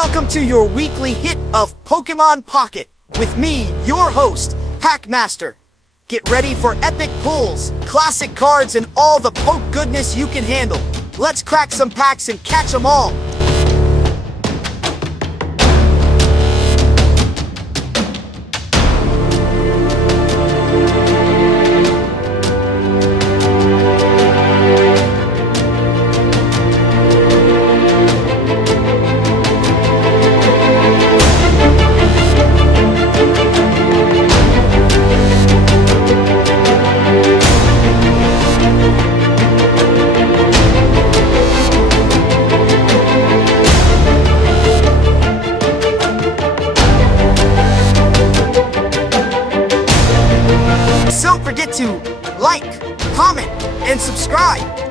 Welcome to your weekly hit of Pokemon Pocket, with me, your host, Packmaster. Get ready for epic pulls, classic cards, and all the poke goodness you can handle. Let's crack some packs and catch 'em all!